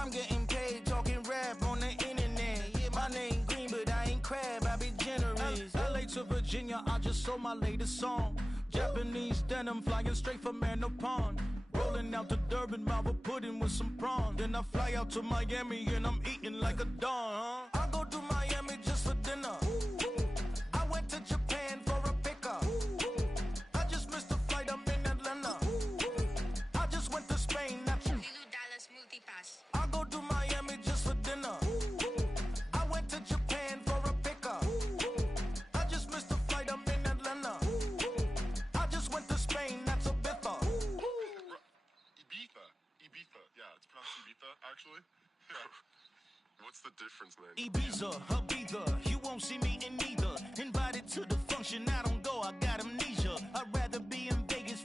I'm getting paid talking rap on the internet. Yeah, my name green, but I ain't crab, I be generous. LA to Virginia, I just sold my latest song. Japanese denim flying straight from Manapon. Rolling out to Durban, mouth a pudding with some prawns. Then I fly out to Miami and I'm eating like a don, I go to Miami just for dinner. I went to Japan for a pickup. I just missed the flight, I'm in Atlanta. I just went to Spain, not you. I go to Miami just for dinner. I went to Japan for a pickup. I just missed the flight, I'm in Atlanta. I just went to Spain, that's a bitha. Ibiza. Yeah, it's pronounced Ibiza, actually. What's the difference, man? Ibiza, Ibiza, you won't see me in neither. Invited to the function, I don't go, I got amnesia. I'd rather be in Vegas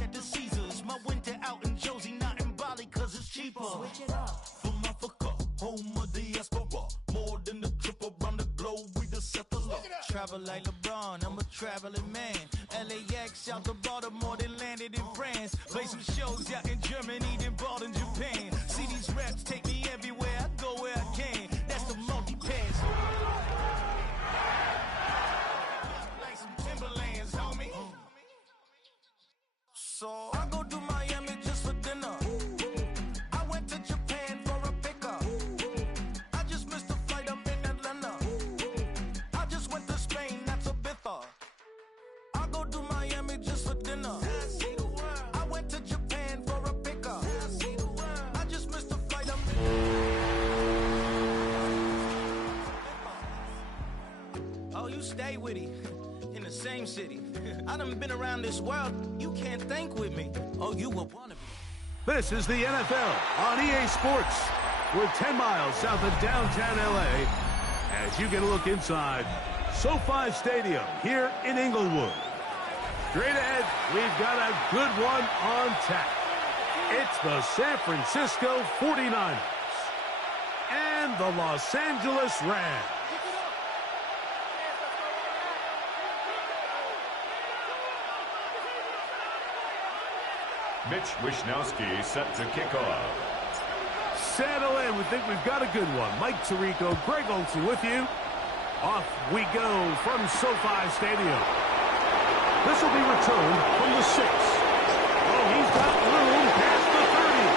at the Caesars. My winter out in Josie, not in Bali, cause it's cheaper. Switch it up. From Africa, home of diaspora. More than the trip around the globe, we just set the law. Travel like LeBron, I'm a traveling man. LAX out to Baltimore, then landed in France. Play some shows out in Germany, then bought in Japan. See these raps take me everywhere, I go where I can. That's the multi-pass. Like some Timberlands, homie. So I go to Miami just for dinner. I went to Japan for a pickup. I just missed the flight, I'm in Atlanta. I just went to Spain, that's Ibiza. I go to Miami just for dinner. I went to Japan for a pickup. I just missed the flight, I'm in. Oh, you stay with it in the same city. I done been around this world, you can't think with me. Oh, you will wanna be. This is the NFL on EA Sports. We're 10 miles south of downtown LA as you get a look inside SoFi Stadium here in Inglewood. Straight ahead, we've got a good one on tap. It's the San Francisco 49ers and the Los Angeles Rams. Mitch Wishnowsky set to kick off. Settle in. We think we've got a good one. Mike Tirico, Greg Olsen with you. Off we go from SoFi Stadium. This will be returned from the 6. Oh, he's got room past the 30.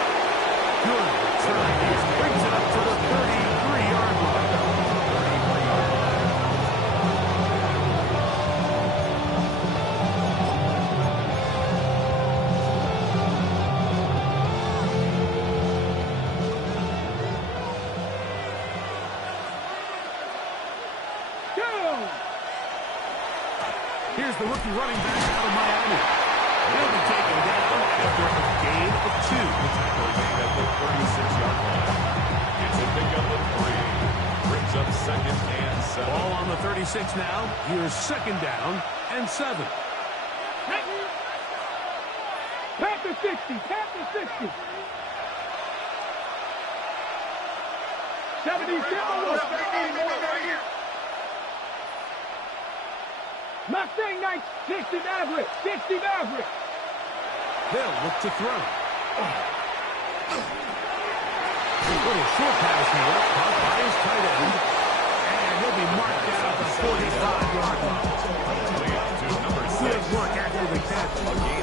Good return. He brings it up to the 33-yard line. Here's the rookie running back out of Miami. He'll be taken down after a gain of 2. Tackle made at the 36-yard line. Gets a pickup of 3. Brings up 2nd and 7. Ball on the 36 now. Here's 2nd down and 7. Pass the 60. Pass the 60. 77. Mustang Knights, 60 Maverick, 60 Maverick. They'll look to throw. Little short pass here, caught by his tight end. And he'll be marked down at the 45-yard line. Good work after the catch.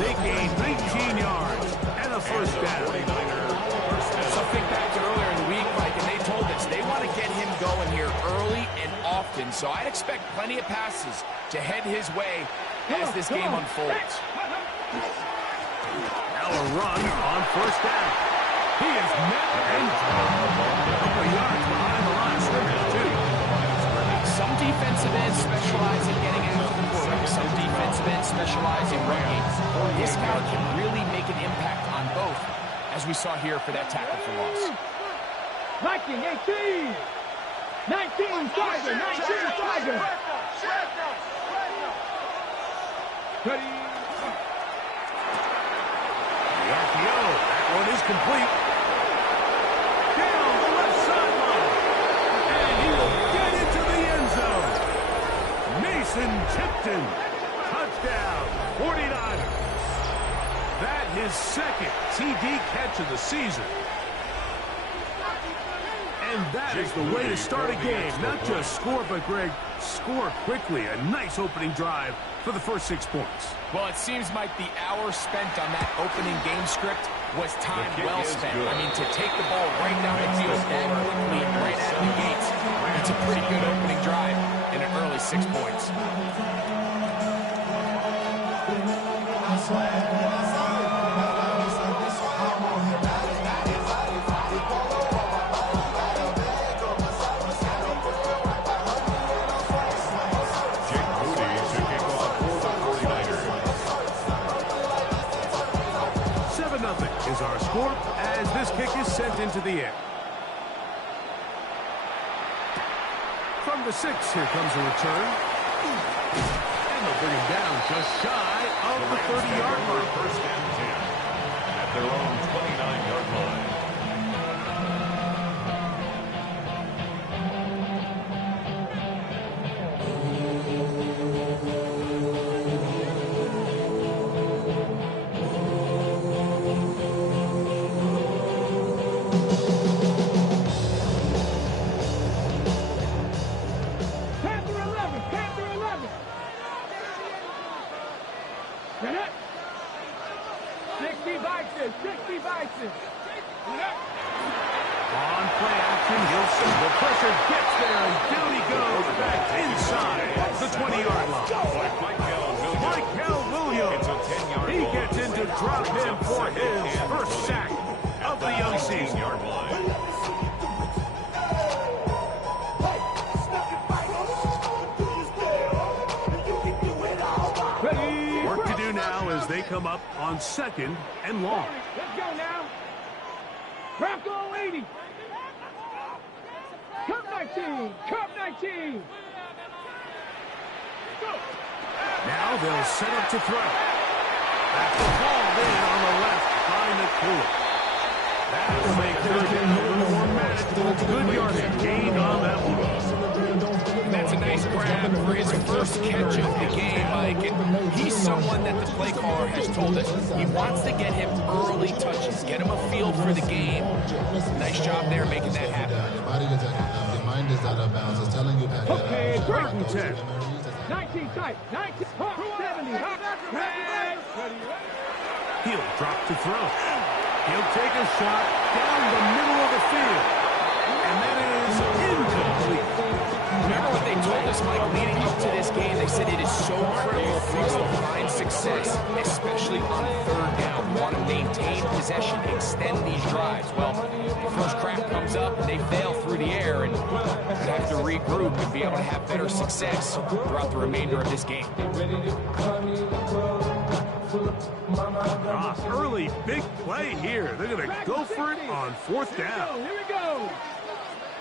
They gained 19 yards and a first down. So think back to earlier in the week, Mike, and they told us they want to get him going here early and often. So I'd expect plenty of passes to head his way as this game unfolds. Now a run on first down. He is met and a couple of yards behind the line of scrimmage, too. Some defensive ends specialize in getting after the quarterback. Some defensive ends specialize in running. This guy can really make an impact on both, as we saw here for that tackle for loss. 19, 18. 19, Tiger, 19, Tiger. Ready. The RPO, that one is complete. Down the left sideline. And he will get into the end zone. Mason Tipton. Touchdown, 49ers. That his 2nd TD catch of the season. And that is the way to start a game. Not just score, but, Greg, score quickly. A nice opening drive for the first 6 points. Well, it seems like the hour spent on that opening game script was time well spent. I mean, to take the ball right down the field that quickly, right out of the gates, it's a pretty good opening drive and an early 6 points. Is our score as this kick is sent into the air. From the 6, here comes a return. And they'll bring him down just shy of the 30-yard line. First and 10 at their own 29-yard line. On play action, he'll see the pressure, gets there, and down he goes back inside the 20-yard line. Michael Williams, he gets in to drop him for his first sack of the young season. Work to do now as they come up on 2nd and long. Let's go now. Craft all 80. Cup 19. Cup 19. Now they'll set up to throw. That's the ball in on the left behind the cooler. That'll make third down a little more manageable. Good yardage gained on that one. That's a nice grab for his first catch of the game, Mike. And he's someone that the play caller has told us he wants to get him early touches, get him a feel for the game. Nice job there making that happen. Your mind is out of bounds. It's telling you back Okay, Third and 10. 19 tight. 19. 70. He'll drop to throw. He'll take a shot down the middle of the field. And that is incomplete. Remember what they told us, Mike, leading up to this game? They said it is so critical for us to find success, especially on 3rd down. We want to maintain possession, extend these drives. Well, the first crack comes up, and they fail through the air, and we have to regroup and be able to have better success throughout the remainder of this game. Early big play here. They're going to go for it on 4th down. Here we go.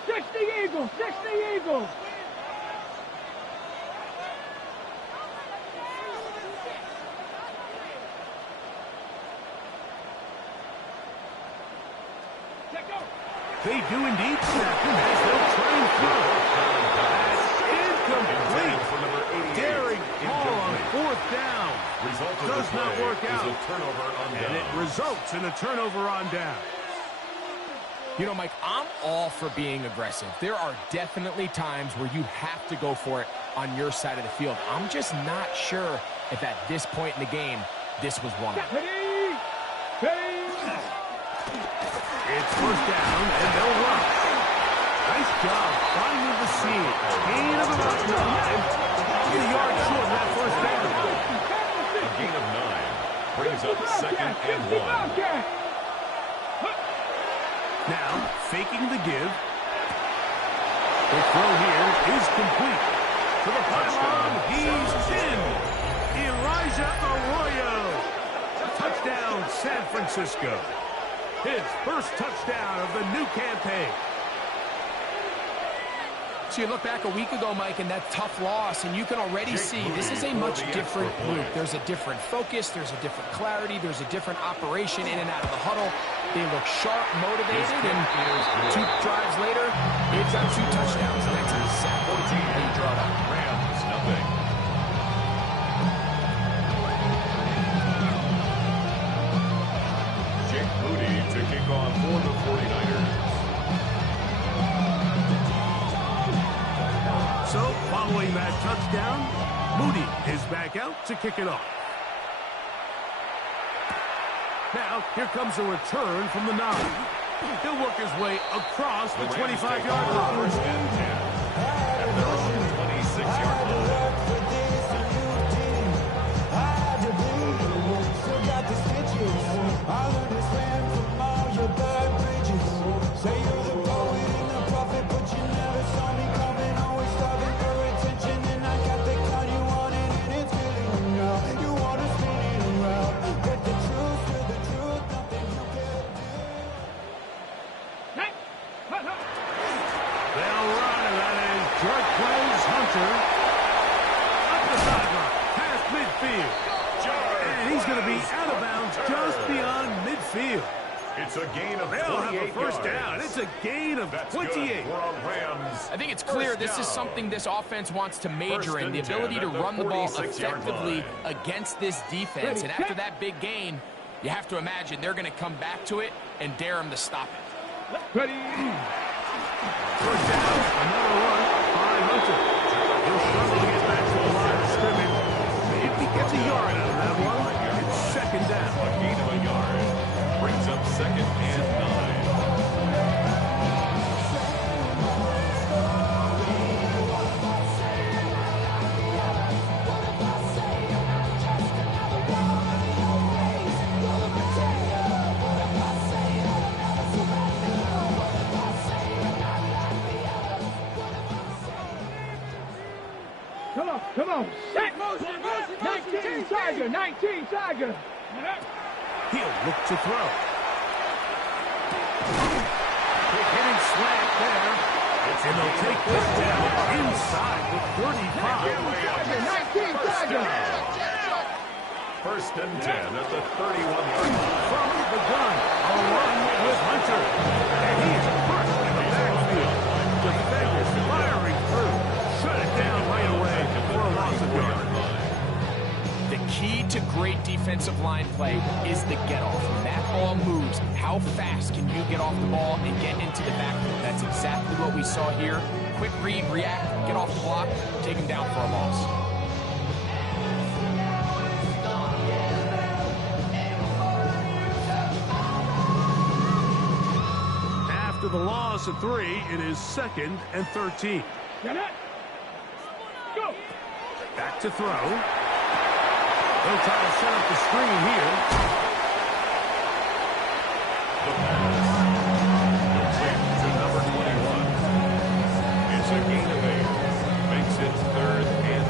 60 Eagles. 60 Eagles. They do indeed snap him as they'll try and throw. That's incomplete. Daring call on 4th down. Does not work out. And it results in a turnover on down. You know, Mike, I'm all for being aggressive. There are definitely times where you have to go for it on your side of the field. I'm just not sure if at this point in the game, this was one. It's 1st down, and they'll run. Nice job finding the seam. Gain of about 9. A yard short of that 1st down. A gain of 9 brings up 2nd and 1. Now, faking the give. The throw here is complete. To the pylon, he's in. Elijah Arroyo. Touchdown, San Francisco. His first touchdown of the new campaign. So you look back a week ago, Mike, and that tough loss, and you can already see this is a much different group. There's a different focus, there's a different clarity, there's a different operation in and out of the huddle. They look sharp, motivated, and 2 drives later, they've got 2 touchdowns, and that's exactly how you draw that. Rams, nothing. Jake Moody to kick off for the 49ers. touchdown. Moody is back out to kick it off. Now, here comes a return from the 9. He'll work his way across the 25-yard line. First and 10 at their own 26-yard line. Up the sideline, past midfield. And he's going to be out of bounds just beyond midfield. It's a gain of 28 They'll have a first yards. down. It's a gain of 28. I think it's clear this is something this offense wants to major in, the ability to run the ball effectively against this defense. And after that big gain, you have to imagine they're going to come back to it and dare him to stop it. Ready. First down, another run by Hunter. He'll struggle to get back to the line of scrimmage. If he gets a yard out of that one, it's second down. A gain of a yard brings up second and 9. Come on. Set. 19 Tiger. 19 Tiger. He'll look to throw. Quick hitting slant there. And they'll take this down inside the 35. 19 Tiger. First and 10 at the 31-yard line. From the gun, a run with Hunter. And he's crushed in the backfield. Defenders firing through. Shut it down right away for a loss of yard. The key to great defensive line play is the get-off. When that ball moves, how fast can you get off the ball and get into the backfield? That's exactly what we saw here. Quick read, react, get off the block, take him down for a loss. After the loss of 3, it is 2nd and 13. Go. Back to throw. They'll try to set up the screen here. The pass. Complete to number 21. It's a gain of 8. Makes it 3rd and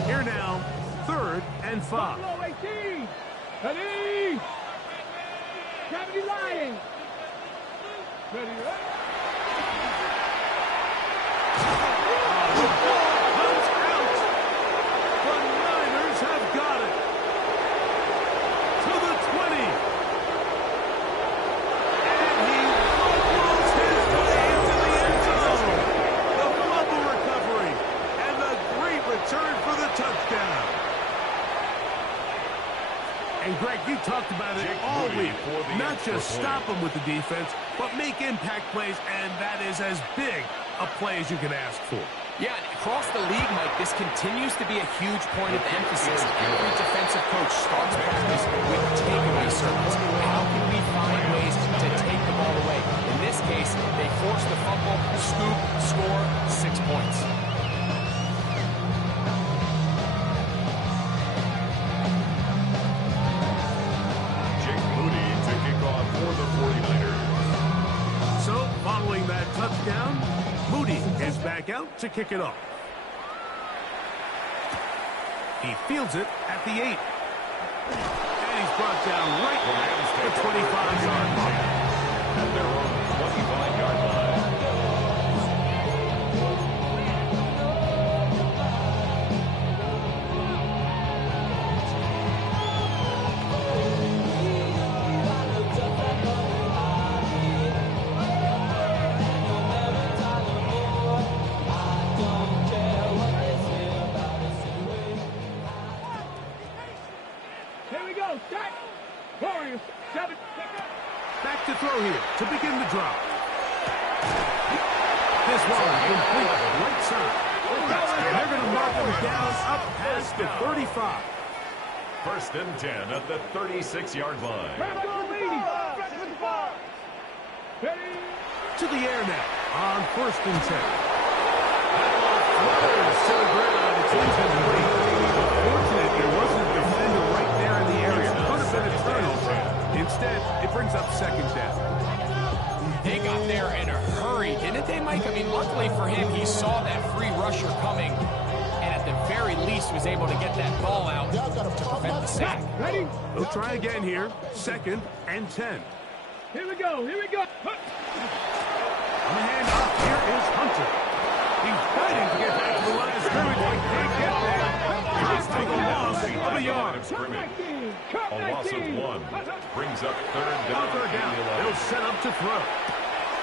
5. Here now, 3rd and 5. Buffalo 18. Ready. Gravity Lions. Ready. And Greg, you talked about it all week. Not just stop them with the defense, but make impact plays, and that is as big a play as you can ask for. Yeah, and across the league, Mike, this continues to be a huge point of emphasis. Every defensive coach starts practice with takeaway circles. How can we find ways to take the ball away? In this case, they force the fumble, scoop, score, 6 points. Following that touchdown, Moody is back out to kick it off. He fields it at the 8. And he's brought down right at the 25-yard line. At their own 25-yard line. Back to throw here to begin the drive. This one complete right side. And they're going to mark him down up past the 35. 1st and 10 at the 36-yard line. To the air now on 1st and 10. That ball flutters to the ground. It's incomplete. Fortunate there wasn't a defender right there in the area. Could have been a turnover. Instead, it brings up 2nd down. They got there in a hurry, didn't they, Mike? I mean, luckily for him, he saw that free rusher coming, and at the very least was able to get that ball out to prevent the sack. Ready? They'll try again here. 2nd and 10. Here we go. Here we go. On the handoff, here is Hunter. He's fighting to get back to the line of scrimmage, but can't get there. He's taking a loss of a yard. A loss of 1 brings up 3rd down. They'll set up to throw.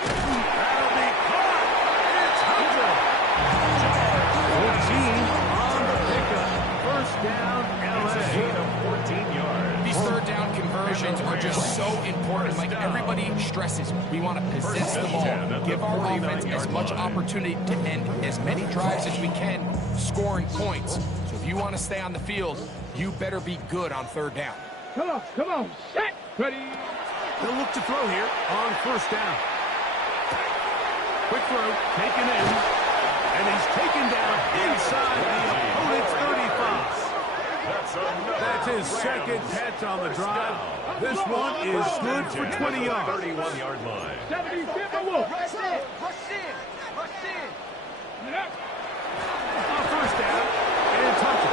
That'll be caught. It's Hunter. 14 on the pickup. 1st down, LA. 14 yards. These 3rd down conversions are just so important. Like everybody stresses, we want to possess the ball, give our offense as much opportunity to end as many drives as we can, scoring points. So if you want to stay on the field, you better be good on 3rd down. Come on, set, ready. They'll look to throw here on 1st down. Quick throw, taken in, and he's taken down inside the opponent's 35. That's his 2nd catch on the drive. This one is good for 20 yards. 31-yard line. 70 Wolf. Rush in. On 1st down, and touch it.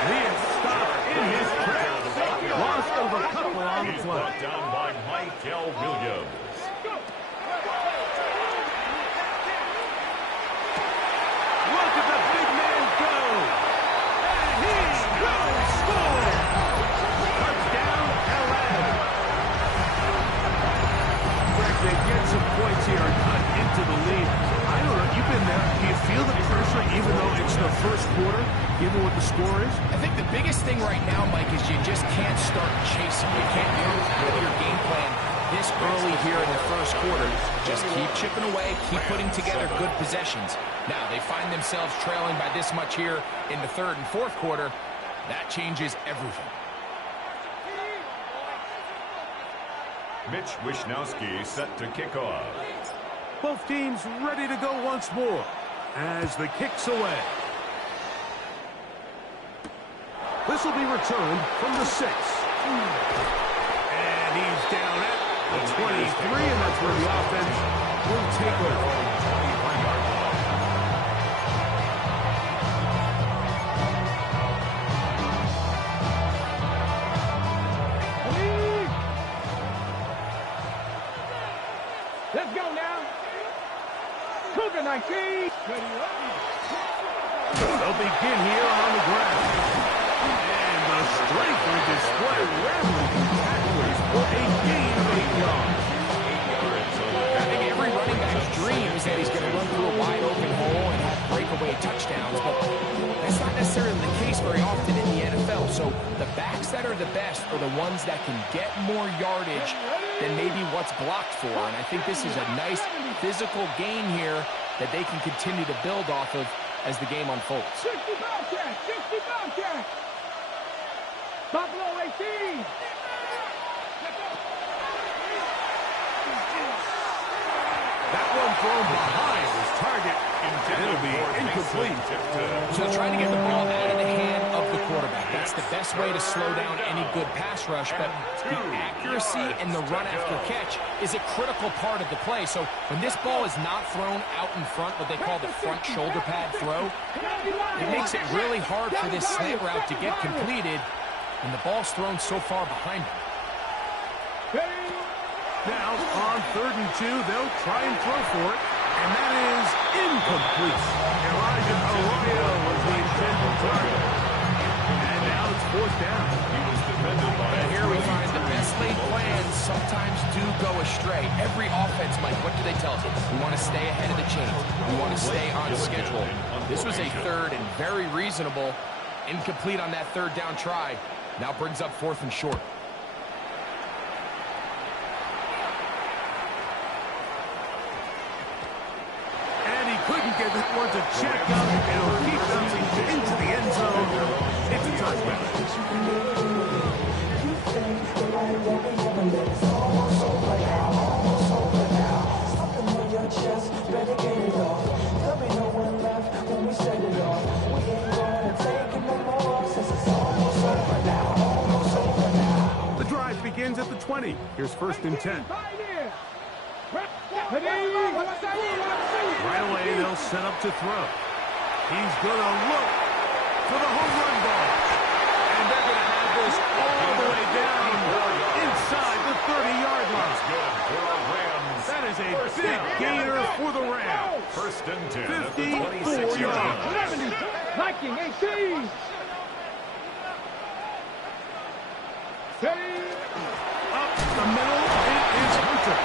And he is stopped in his tracks. Lost of a couple on the play. Brought down by Michael Williams. Look at the big man go. And he will score. Touchdown, LA. They get some points here and cut into the lead. I don't know. You've been there. Do you feel the pressure even though it's the 1st quarter, given what the score is? I think the biggest thing right now, Mike, is you just can't start chasing. You can't do your game plan this early here in the 1st quarter. Just keep chipping away, keep putting together good possessions. Now, they find themselves trailing by this much here in the 3rd and 4th quarter. That changes everything. Mitch Wishnowsky set to kick off. Both teams ready to go once more as the kick's away. This will be returned from the 6. And he's down at the 23, and that's where the offense will take over. Let's go now. Cougar 19. They'll begin here on the ground. And the strength of display rambling tacklers for a gain of 8 yards. I think every running back's dream is that he's going to run through a wide open hole and have breakaway touchdowns, but that's not necessarily the case very often in the NFL. So the backs that are the best are the ones that can get more yardage than maybe what's blocked for. And I think this is a nice physical gain here that they can continue to build off of as the game unfolds. 60 Bobcat. Buffalo 18. That one thrown behind his target. It'll be incomplete. So trying to get the ball out of the hand of the quarterback. That's the best way to slow down any good pass rush, but the accuracy and the run after catch is a critical part of the play. So when this ball is not thrown out in front, what they call the front shoulder pad throw, it makes it really hard for this slant route to get completed, and the ball's thrown so far behind him. Now, on 3rd and 2, they'll try and throw for it, and that is incomplete. Elijah Arroyo was the intended target. And now it's 4th down. He was defended by. And here we find the best laid plans sometimes do go astray. Every offense, Mike, what do they tell us? We want to stay ahead of the chain. We want to stay on schedule. This was a 3rd and very reasonable. Incomplete on that 3rd down try. Now brings up 4th and short. pocket, wants to check up, and will keep bouncing into the end zone. It's a touchback. The drive begins at the 20. Here's 1st and 10. Right away, they'll set up to throw. He's going to look for the home run ball. And they're going to have this all the way down inside the 30-yard line. That is a big gainer for the Rams. 1st and 10. 54 yards. Viking 18. Up the middle, it is Hunter.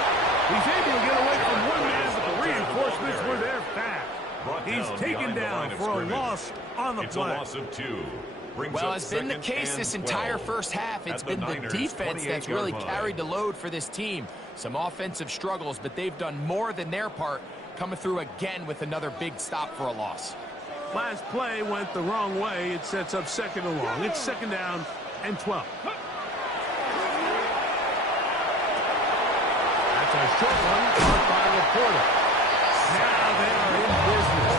He's able to get away from one man, but the reinforcements were there fast. He's taken down for a loss on the play. It's a loss of 2. Well, it's been the case this entire first half. It's been the defense that's really carried the load for this team. Some offensive struggles, but they've done more than their part, coming through again with another big stop for a loss. Last play went the wrong way. It sets up 2nd and long. It's 2nd down and 12. That's a short one caught by Laporta. Now they are in business.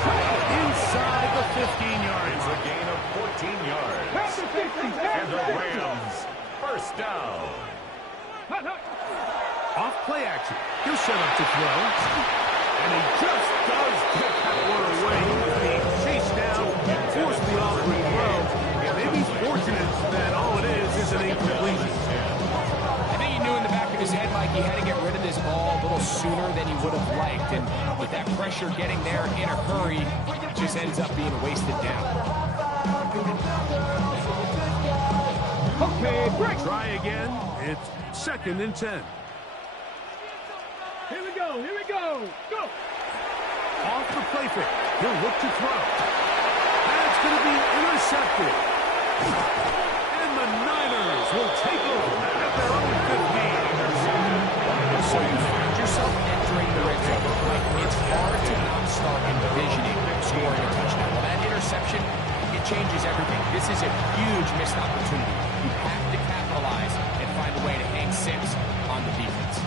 Inside the 15-yard line. It's a gain of 14 yards. And the Rams, 1st down. Off play action. He'll set up to throw. And he just does get that one away. He was being chased down and forced the offering throw. And maybe he's fortunate that all it is an incompletion. I think he knew in the back of his head, Mike, he had to get rid of this ball a little sooner than he would have liked. And with that pressure getting there in a hurry, it just ends up being a wasted down. Okay, break. Try again. It's 2nd and 10. Here we go. Here we go. Go. Off the play fake. He'll look to throw. That's going to be intercepted. And the Niners will take over at their own 15. So you find yourself entering the red zone. Like, it's hard to not start envisioning scoring a touchdown. Well, that interception, it changes everything. This is a huge missed opportunity. You have to capitalize and find a way to hang 6 on the defense.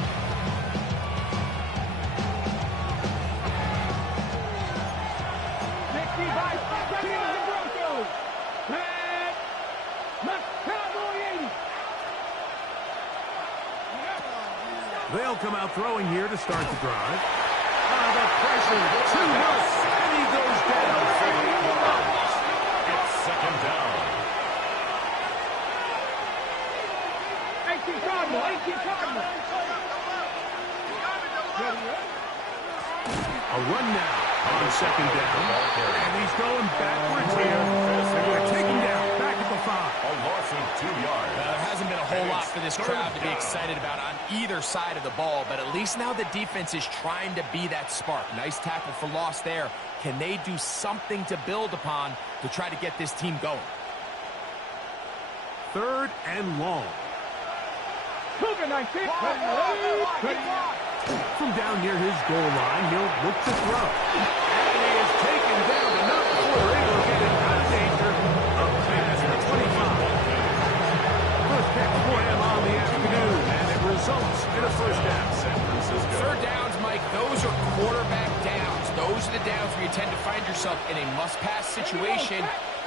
They'll come out throwing here to start the drive. The pressure, too much, and he goes down. It's 2nd down. 18 Cardinal. A run now on 2nd down. And he's going backwards here. They're going to take him down, back at the 5. A loss of 2 yards. There hasn't been a whole lot for this crowd to be excited about on either side of the ball, but at least now the defense is trying to be that spark. Nice tackle for loss there. Can they do something to build upon to try to get this team going? 3rd and long. Cougar 19. From down near his goal line, he'll look to throw. And he is taken down enough before they're able to get him out of danger. Up past the 25. First catch for him on the afternoon, and it results in a 1st down. 3rd downs, Mike, those are quarterback downs. Those are the downs where you tend to find yourself in a must-pass situation,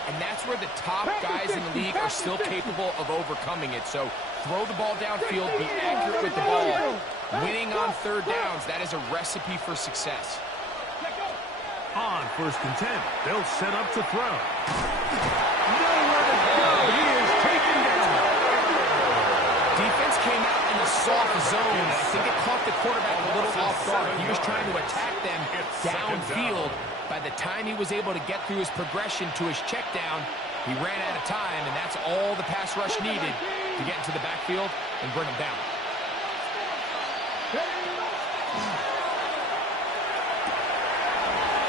and that's where the top guys in the league are still capable of overcoming it. So throw the ball downfield, be accurate with the ball. Winning on 3rd downs, that is a recipe for success. On 1st and 10, they'll set up to throw. Nowhere to go. He is taken down. Defense came out in a soft zone, and I think it caught the quarterback a little off guard. He was trying to attack them downfield. By the time he was able to get through his progression to his check down, he ran out of time, and that's all the pass rush needed to get into the backfield and bring him down.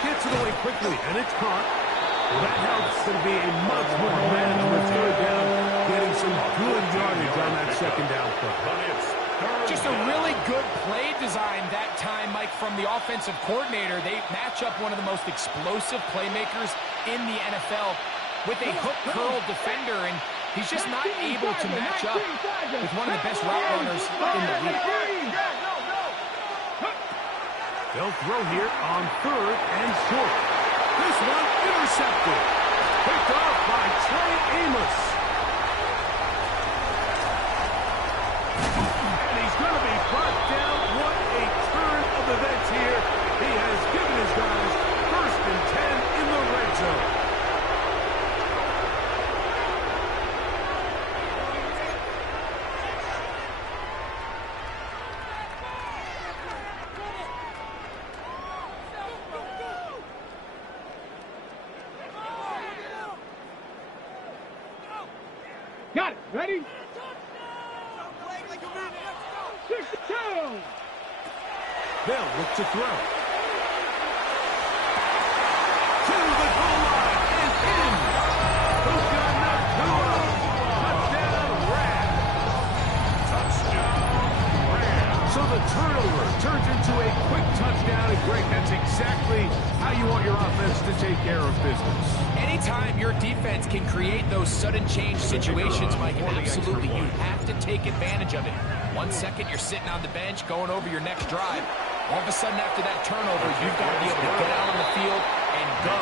Gets it away quickly, and it's caught. Well, that helps to be a much more manageable 3rd down, getting some good yardage on that 2nd down play. But it's Just a really good play design that time, Mike, from the offensive coordinator. They match up one of the most explosive playmakers in the NFL with a hook curl defender, and he's just not able to match up with one of the best route runners in the league. They'll throw here on 3rd and short. This one intercepted. Picked off by Trey Amos. And he's going to be brought down. What a turn of events here. He has given his guys 1st and 10 in the red zone. Got it. Ready? 6 down. They'll look to throw. To the goal line and in. Puka Nakua. Touchdown, Rams. Touchdown, Rams. So the turnover turns into a quick touchdown. And Greg, that's exactly how you want your offense to take care of business. Anytime your defense can create those sudden change situations, Mike, absolutely, you have to take advantage of it. 1 second, you're sitting on the bench, going over your next drive. All of a sudden, after that turnover, you've got to be able to get out on the field and go.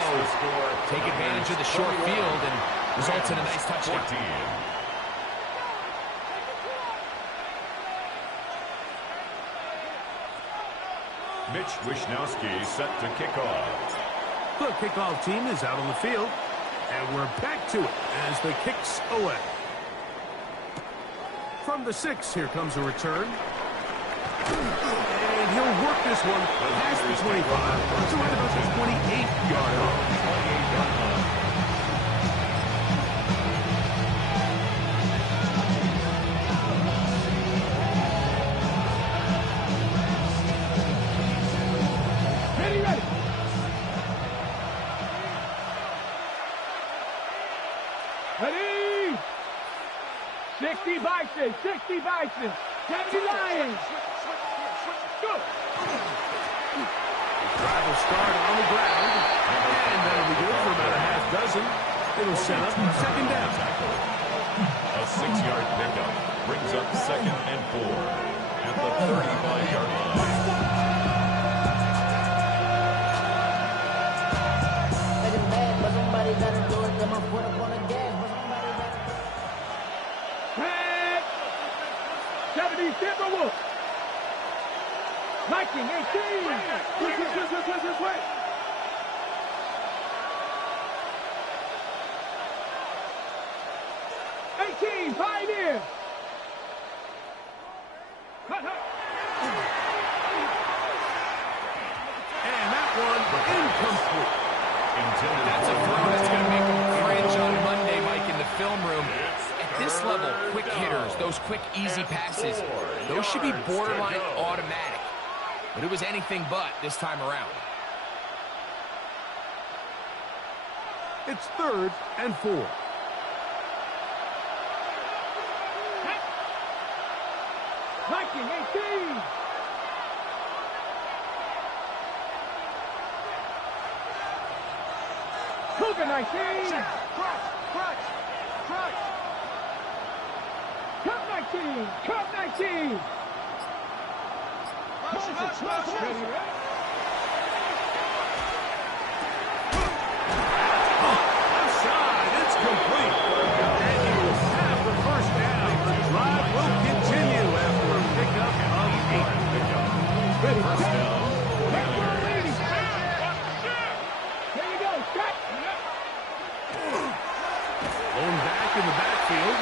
Take advantage of the short field and results in a nice touchdown. Mitch Wishnowsky set to kick off. The kickoff team is out on the field, and we're back to it as the kicks away. From the 6, here comes a return. And he'll work this one past the 25 to right about the 28-yard line. Ready. 60 Bison, 60 Bison, 70 Lions. Go. Drive will start on the ground, and that'll be good for about a half dozen. It'll set up 2nd down. A 6-yard pickup brings up 2nd and 4 at the 35-yard line. Somebody gotta do it. Come on, put up on the gas, but somebody gotta do it. 70 Timberwolves. Viking 18. This way. 18 Pioneers. And that one incomplete. That's a throw that's going to make them cringe on Monday, Mike, in the film room. At this level, quick hitters, those quick, easy passes, those should be borderline automatic. But it was anything but this time around. It's 3rd and 4. Viking 18. Cougar 19. Crutch. Cup 19. Cup 19. Offside, it's complete. And you will have the 1st down. The drive will continue after a pickup of 8. Ready. 1st down. Here you go. Cut. Going back in the backfield.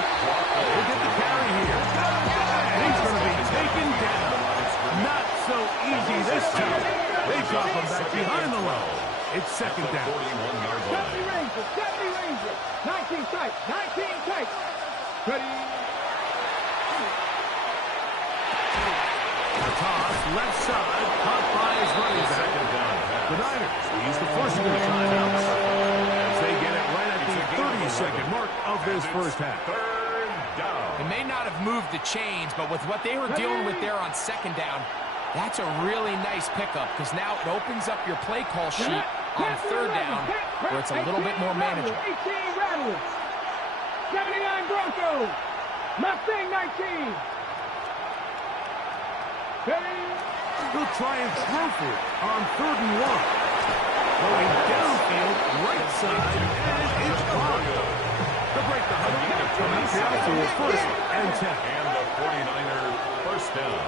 He'll get the carry here. And he's going to be taken down. Not so easy this time. They drop him back behind the line. It's 2nd down. 41-yard 70 line. Rangers. 19 tight. 19 tight. Ready. The toss, left side, caught by his running back. 2nd down pass. The Niners use the first of their timeouts as they get it right at the 30-second mark of this 1st half. 3rd down. It may not have moved the chains, but with what they were dealing with there on second down, that's a really nice pickup because now it opens up your play call sheet on third down where it's a little bit more manageable. 18 Rattlers. 79 Broncos. Mustang 19. They'll try and throw for it on 3rd and 1. Going downfield, right side, and it's caught. To break the huddle, coming down to a 1st and 10. And the 49er first down.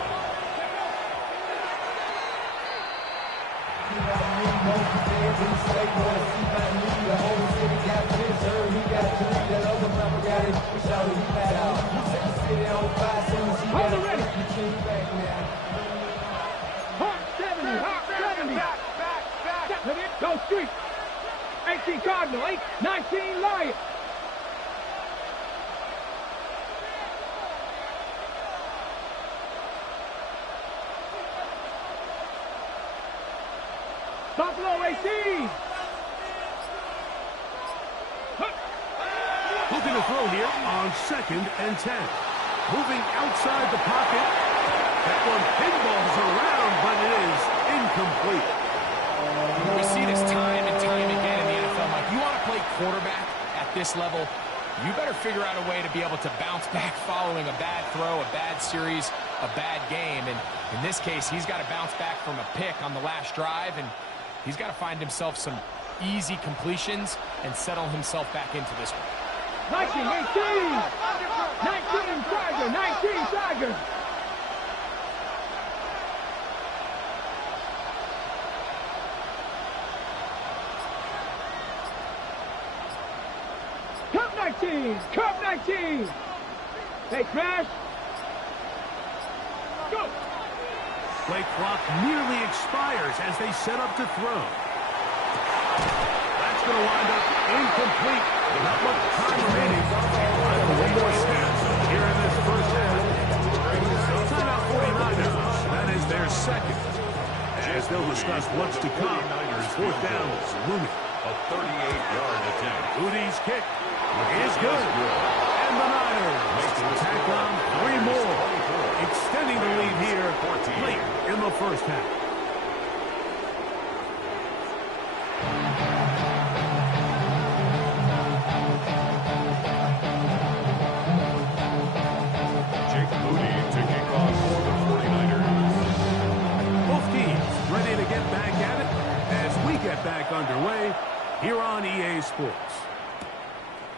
Hold it ready. Hawk 70. Hawk 70. Back. Go street. 18 Cardinal. 19 Lion. Buffalo 18. Looking to throw here on 2nd and 10. Moving outside the pocket. That one pinballs around, but it is incomplete. We see this time and time again in the NFL, Mike. You want to play quarterback at this level, you better figure out a way to be able to bounce back following a bad throw, a bad series, a bad game. And in this case, he's got to bounce back from a pick on the last drive, and he's got to find himself some easy completions and settle himself back into this one. 19, 18. 19 Tiger. 19 Tiger. Cup 19. Cup 19. Hey, Crash. Go. Play clock nearly expires as they set up to throw. That's going to wind up incomplete. Not much time remaining. Time for one more snap here in this first half. Timeout 49ers. That is their second. As they'll discuss what's to come. 4th down is looming. A 38-yard attempt. Udi's kick is good. And the Niners tack on 3 more. Extending the lead here late in the first half. Back underway here on EA Sports.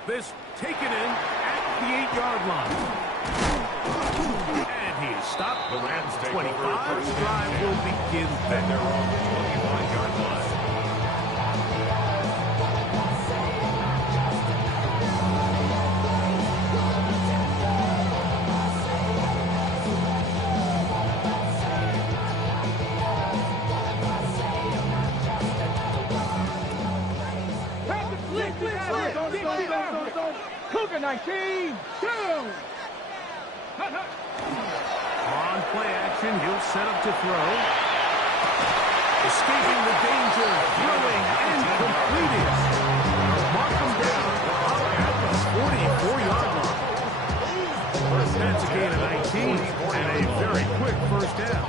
This taken in at the 8-yard line. And he is stopped. The Rams take 25. over. Drive will begin then. They're on the 21-yard line. Cougar 19, down. On play action, he'll set up to throw. Escaping the danger, throwing and completing. Mark him down at the 44-yard line. That's a gain of 19 and a very quick first down.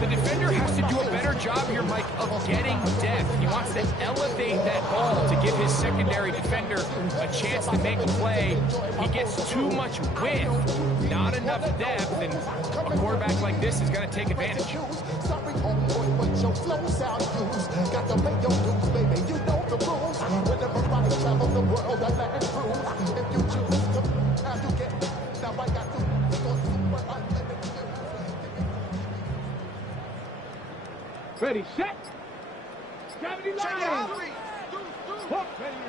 The defender has to do a better job here, Mike, of getting depth. He wants to elevate that ball to give his secondary defender a chance to make a play. He gets too much width, not enough depth, and a quarterback like this is going to take advantage. Sorry, homeboy, but your flow sound used. Got to make your dues, baby. You know the rules. Whenever I travel the world, I let it prove. If you choose to, now you get. Now I got to go super unlimited. Ready, set. 70 line. Hook, ready.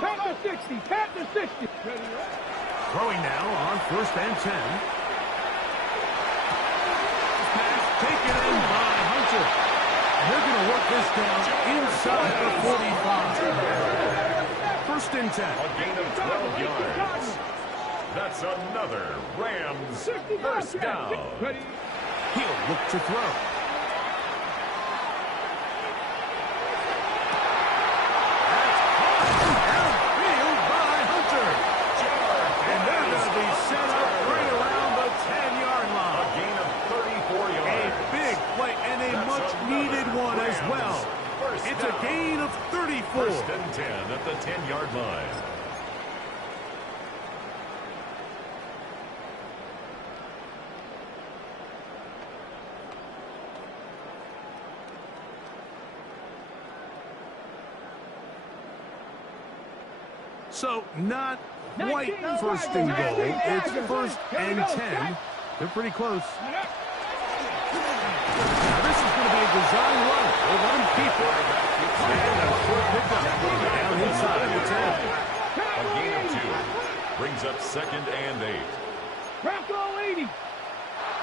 Tap to 60, tap to 60. Throwing now on 1st and 10. Pass taken in by Hunter. They're going to work this down inside the 45. 1st and 10. A gain of 12 yards. That's another Rams first down. He'll look to throw. That's caught outfield by Hunter. and 10 at the 10-yard line. So, not quite first and goal. It's first and 10. They're pretty close. Now, this is going to be a design run. They'll let him keep it. And a short pickup down inside the 10. A gain of 2. Brings up 2nd and 8. Bronco 80.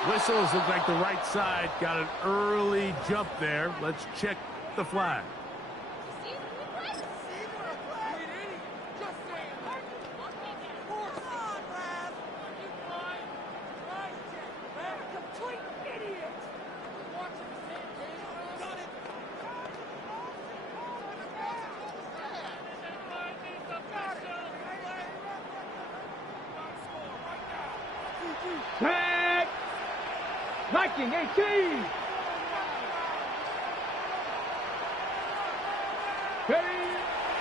Whistles look like the right side. Got an early jump there. Let's check the flag. Tag! Viking 18!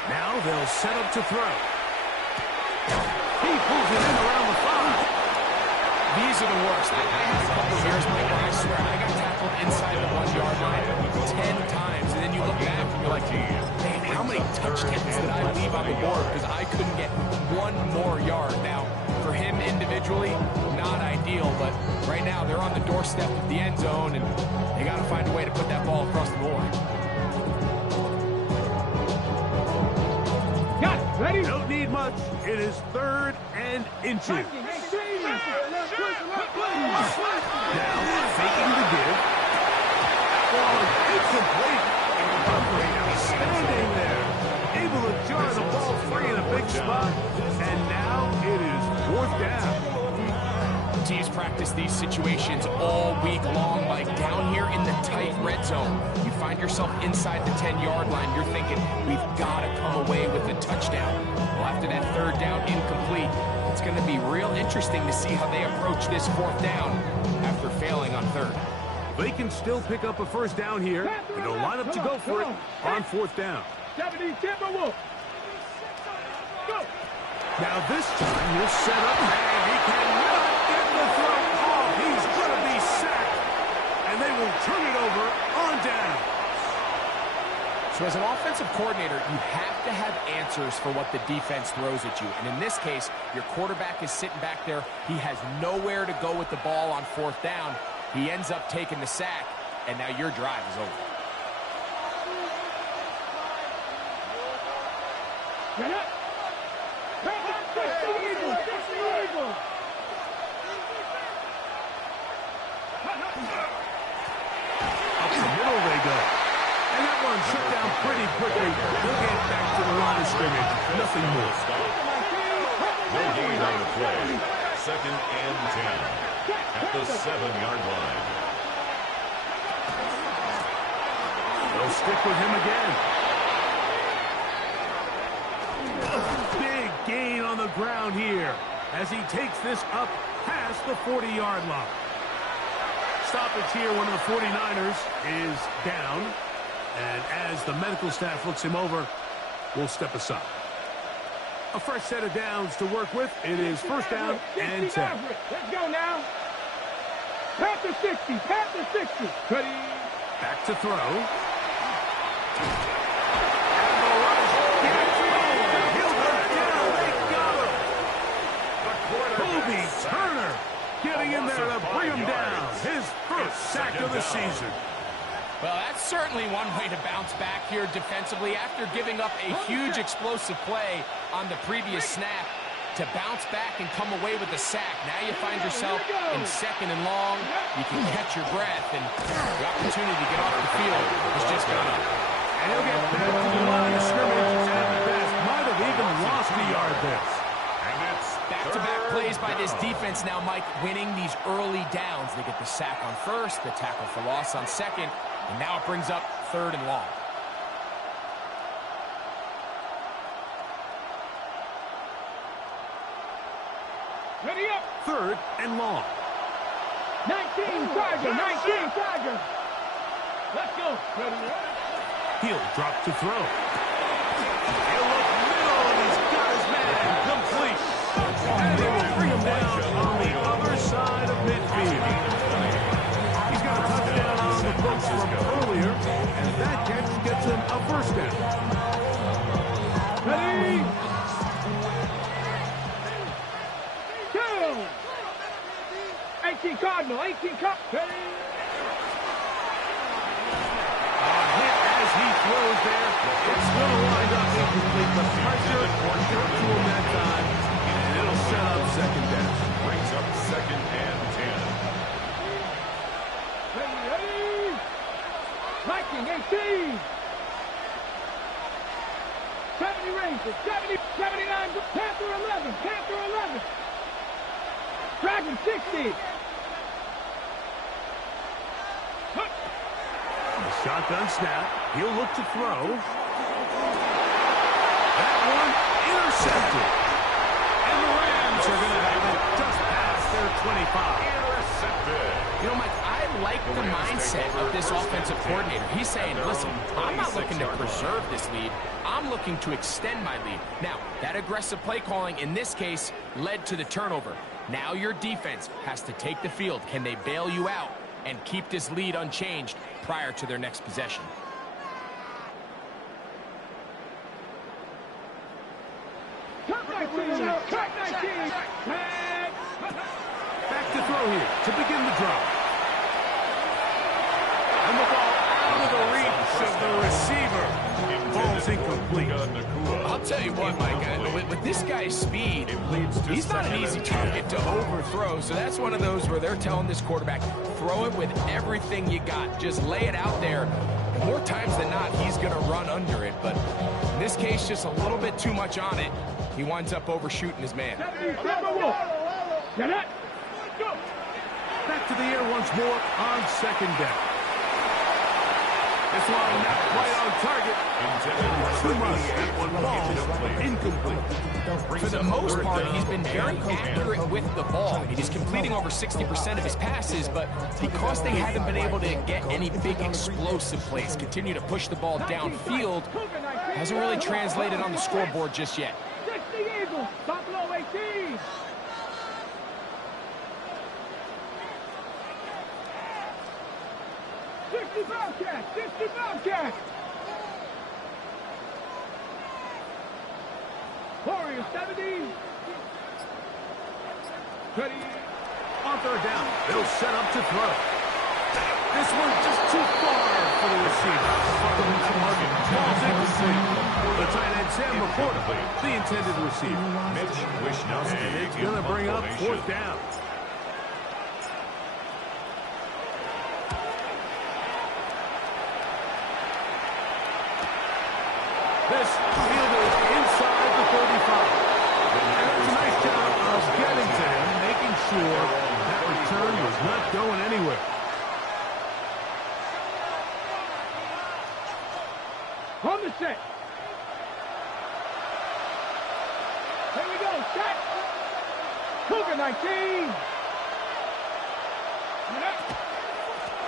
Now they'll set up to throw. He pulls it in around the 5. These are the worst. I had a couple years, Mike, where I swear I got tackled inside the 1-yard line 10 times, and then you look back and you're like, man, how many touchdowns did I leave on the board because I couldn't get one more yard? Now, for him individually, not ideal, but right now they're on the doorstep of the end zone, and they got to find a way to put that ball across the board. Got it. Ready? Don't need much. It is 3rd and inches. Now, faking the give. Ball incomplete. Standing there. Able to jar the ball free in a big spot. And now it is 4th down. Teams practice these situations all week long, Mike. Down here in the tight red zone, you find yourself inside the 10-yard line. You're thinking, we've got to come away with a touchdown. Well, after that 3rd down incomplete, it's going to be real interesting to see how they approach this 4th down after failing on 3rd. They can still pick up a 1st down here, and they'll line up to go for it on 4th down. 70 Timberwolves. Go. Now this time he'll set up, and he cannot get the throw off. He's going to be sacked, and they will turn it over on down. So as an offensive coordinator, you have to have answers for what the defense throws at you. And in this case, your quarterback is sitting back there. He has nowhere to go with the ball on 4th down. He ends up taking the sack, and now your drive is over. Get up. Up the middle they go. And that one shut down pretty quickly. They'll get back to the line of scrimmage. Nothing more. No gain on the play. 2nd and 10 at the 7-yard line. They'll stick with him again. Big gain on the ground here as he takes this up past the 40-yard line. Stoppage here, one of the 49ers is down. And as the medical staff looks him over, we'll step aside. A fresh set of downs to work with. It is 1st down and 10. Let's go now. Panther 60. Panther 60. Ready. Back to throw. Turner getting in there to bring him down. His first sack of the season. Well, that's certainly one way to bounce back here defensively after giving up a huge explosive play on the previous snap. To bounce back and come away with a sack. Now you find yourself in 2nd and long. You can catch your breath, and the opportunity to get off the field has just gone up. And he'll get back to the line of scrimmage, and the best might have even lost a yard there. Back-to-back plays by this defense now, Mike, winning these early downs. They get the sack on 1st, the tackle for loss on 2nd, and now it brings up 3rd and long. Ready up. 3rd and long. 19 Tiger. 19 Tiger. Let's go. Ready. He'll drop to throw. He'll look middle, and he's got his man complete. And they will bring him down on the other side of midfield. He's got a touchdown on the books from earlier, and that catch gets him a first down. Ready? Go! 18 Cardinal, 18 Cardinal. As he throws there, it's going to wind up incomplete. The pressure got to him that time, and it'll set up second down. Brings up 2nd and 10. Ready? Viking, 18. 70 Rangers, 70, 79, Panther 11, Panther 11. Dragon 60. Shotgun snap. He'll look to throw. That one intercepted. And the Rams are going to have it just past their 25. Intercepted. You know, Mike, I like the mindset of this offensive coordinator. He's saying, listen, I'm not looking to preserve this lead. I'm looking to extend my lead. Now, that aggressive play calling in this case led to the turnover. Now your defense has to take the field. Can they bail you out and keep this lead unchanged prior to their next possession? Back to throw here to begin the drive. And the ball out of the reach of the receiver. Ball's incomplete. I'll tell you what, Mike, with this guy's speed, he's not an easy target to overthrow. So that's one of those where they're telling this quarterback, throw it with everything you got. Just lay it out there. And more times than not, he's going to run under it. But in this case, just a little bit too much on it. He winds up overshooting his man. Get it. Back to the air once more on second down. This one not quite on target. Too much. That one falls incomplete. For the most part, he's been very accurate with the ball. He's completing over 60% of his passes, but because they haven't been able to get any big explosive plays, continue to push the ball downfield, hasn't really translated on the scoreboard just yet. 60 Eagles, Buffalo 18. Bobcat! Warriors 70. Ready. On third down. They'll set up to throw. This one's just too far for the receiver. Ball's incomplete. The tight end Sam Laporta, the intended receiver. Mitch Wishnowsky. And it's going to bring up fourth down. This fielder inside the 35. And that's a nice job of getting to him, making sure that return was not going anywhere. On the set. Here we go, set. Cougar 19.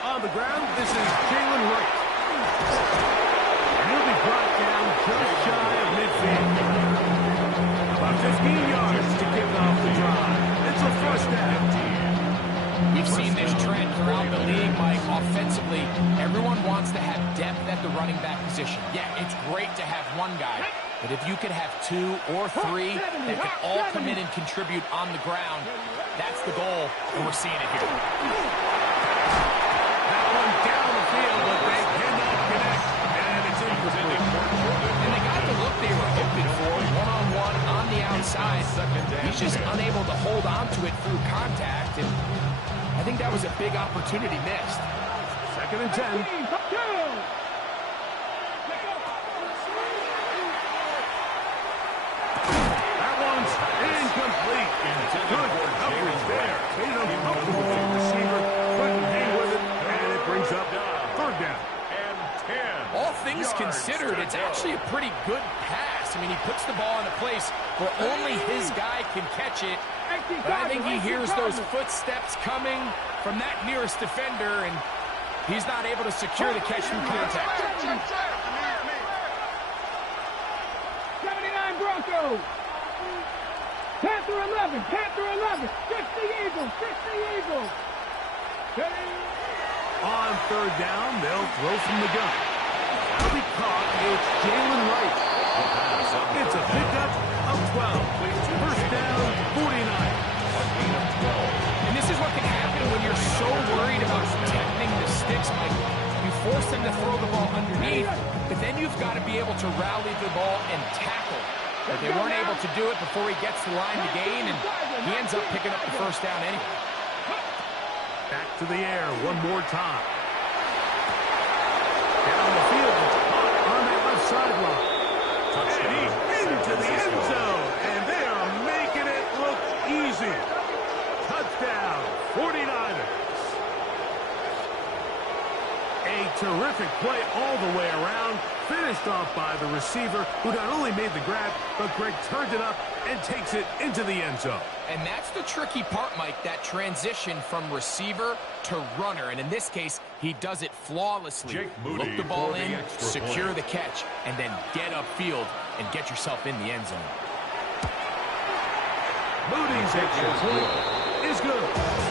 On the ground, this is Jalen Wright. He'll be brought down just shy of midfield. About 15 yards to kick off the drive. It's a first down. We've seen this trend throughout the league, Mike. Offensively, everyone wants to have depth at the running back position. Yeah, it's great to have one guy, but if you could have two or three that could all come in and contribute on the ground, that's the goal, and we're seeing it here. That one down the field, but they cannot connect, and it's incomplete. And they got the look they were hoping for, one-on-one on the outside. He's just unable to hold on to it through contact, and I think that was a big opportunity missed. 2nd and 10. That one's incomplete. Good coverage there. Made it uncomfortable for the receiver. Couldn't hang with it, and it brings up third down. And 10. All things considered, it's actually a pretty good pass. I mean, he puts the ball in a place where only his guy can catch it. But I think he hears those footsteps coming from that nearest defender, and he's not able to secure the catch through contact. go. Panther 11, Panther 11. 60 Eagles, 60 Eagles. On third down, they'll throw from the gun. That'll be caught. It's Jalen Wright. It's a pickup of 12. First down, 49. And this is what can happen when you're so worried about protecting the sticks, Mike. You force them to throw the ball underneath, but then you've got to be able to rally the ball and tackle. But they weren't able to do it before he gets the line to gain, and he ends up picking up the first down anyway. Back to the air one more time. Down the field, caught on the left sideline. And he's into the end zone, and they are making it look easy. Touchdown, 49ers. A terrific play all the way around, finished off by the receiver, who not only made the grab, but Greg turned it up and takes it into the end zone. And that's the tricky part, Mike, that transition from receiver to runner. And in this case, he does it flawlessly. Look the ball in, secure the catch, and then get upfield and get yourself in the end zone. Moody's extra point is good.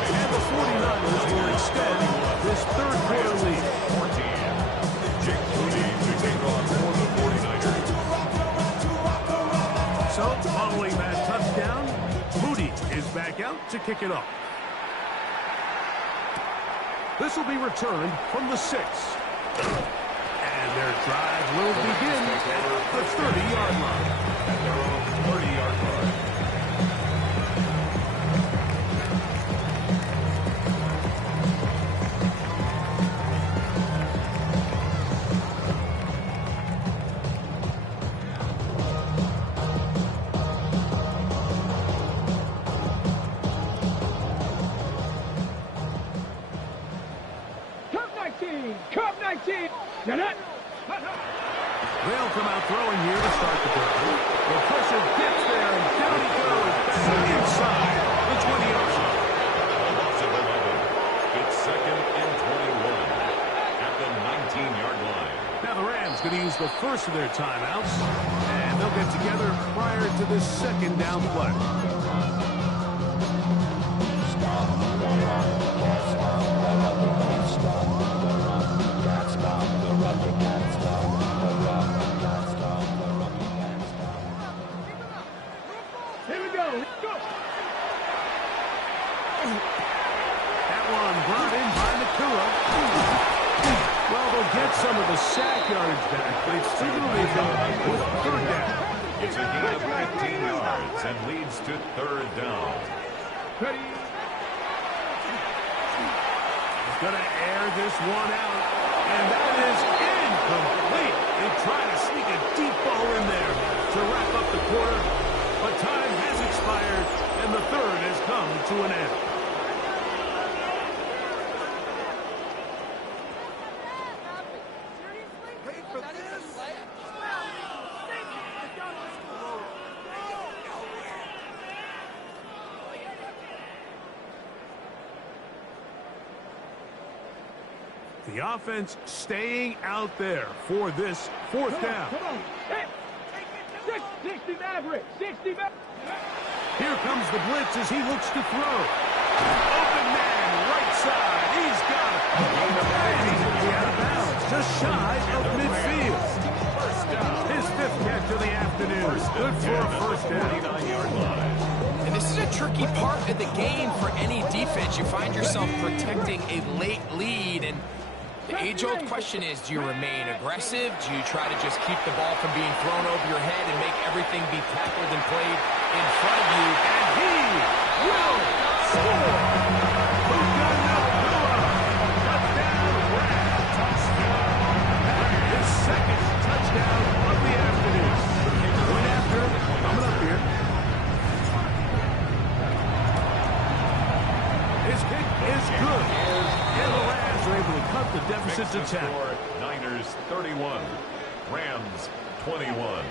And the 49ers will extend this third quarter lead. 14. Jake Moody to take on for the 49ers. So, following that touchdown, Moody is back out to kick it off. This will be returned from the 6. And their drive will begin at the 30-yard line. At their own 30-yard line. Cup 19. They'll come out throwing here to start the drive. The pressure gets there, and down he goes back inside the 20-yard line. Loss of 11. It's 2nd and 21 at the 19-yard line. Now the Rams going to use the first of their timeouts, and they'll get together prior to this second down play. Here we go. Go. That one brought in by Nakua. Well, they'll get some of the sack yards back, but it's still going to leave them with third down. It's a gain of 15 yards and leads to third down. Ready. He's going to air this one out, and that is incomplete. They try to sneak a deep ball in there to wrap up the quarter, but time has expired, and the third has come to an end. The offense staying out there for this fourth down. Come on. Hey. 60 Maverick. 60 Maverick. Here comes the blitz as he looks to throw. Open man, right side. He's got it. And he's going to be out of bounds, just shy of midfield. His 5th catch of the afternoon. Good for a first down. 29-yard line. And this is a tricky part of the game for any defense. You find yourself protecting a late lead, and the age-old question is, do you remain aggressive? Do you try to just keep the ball from being thrown over your head and make everything be tackled and played in front of you? And he will score! His 2nd touchdown of the afternoon. Point after, coming up here. His kick is good. And the Rams are able to cut the deficit to 10. Niners 31, Rams 21.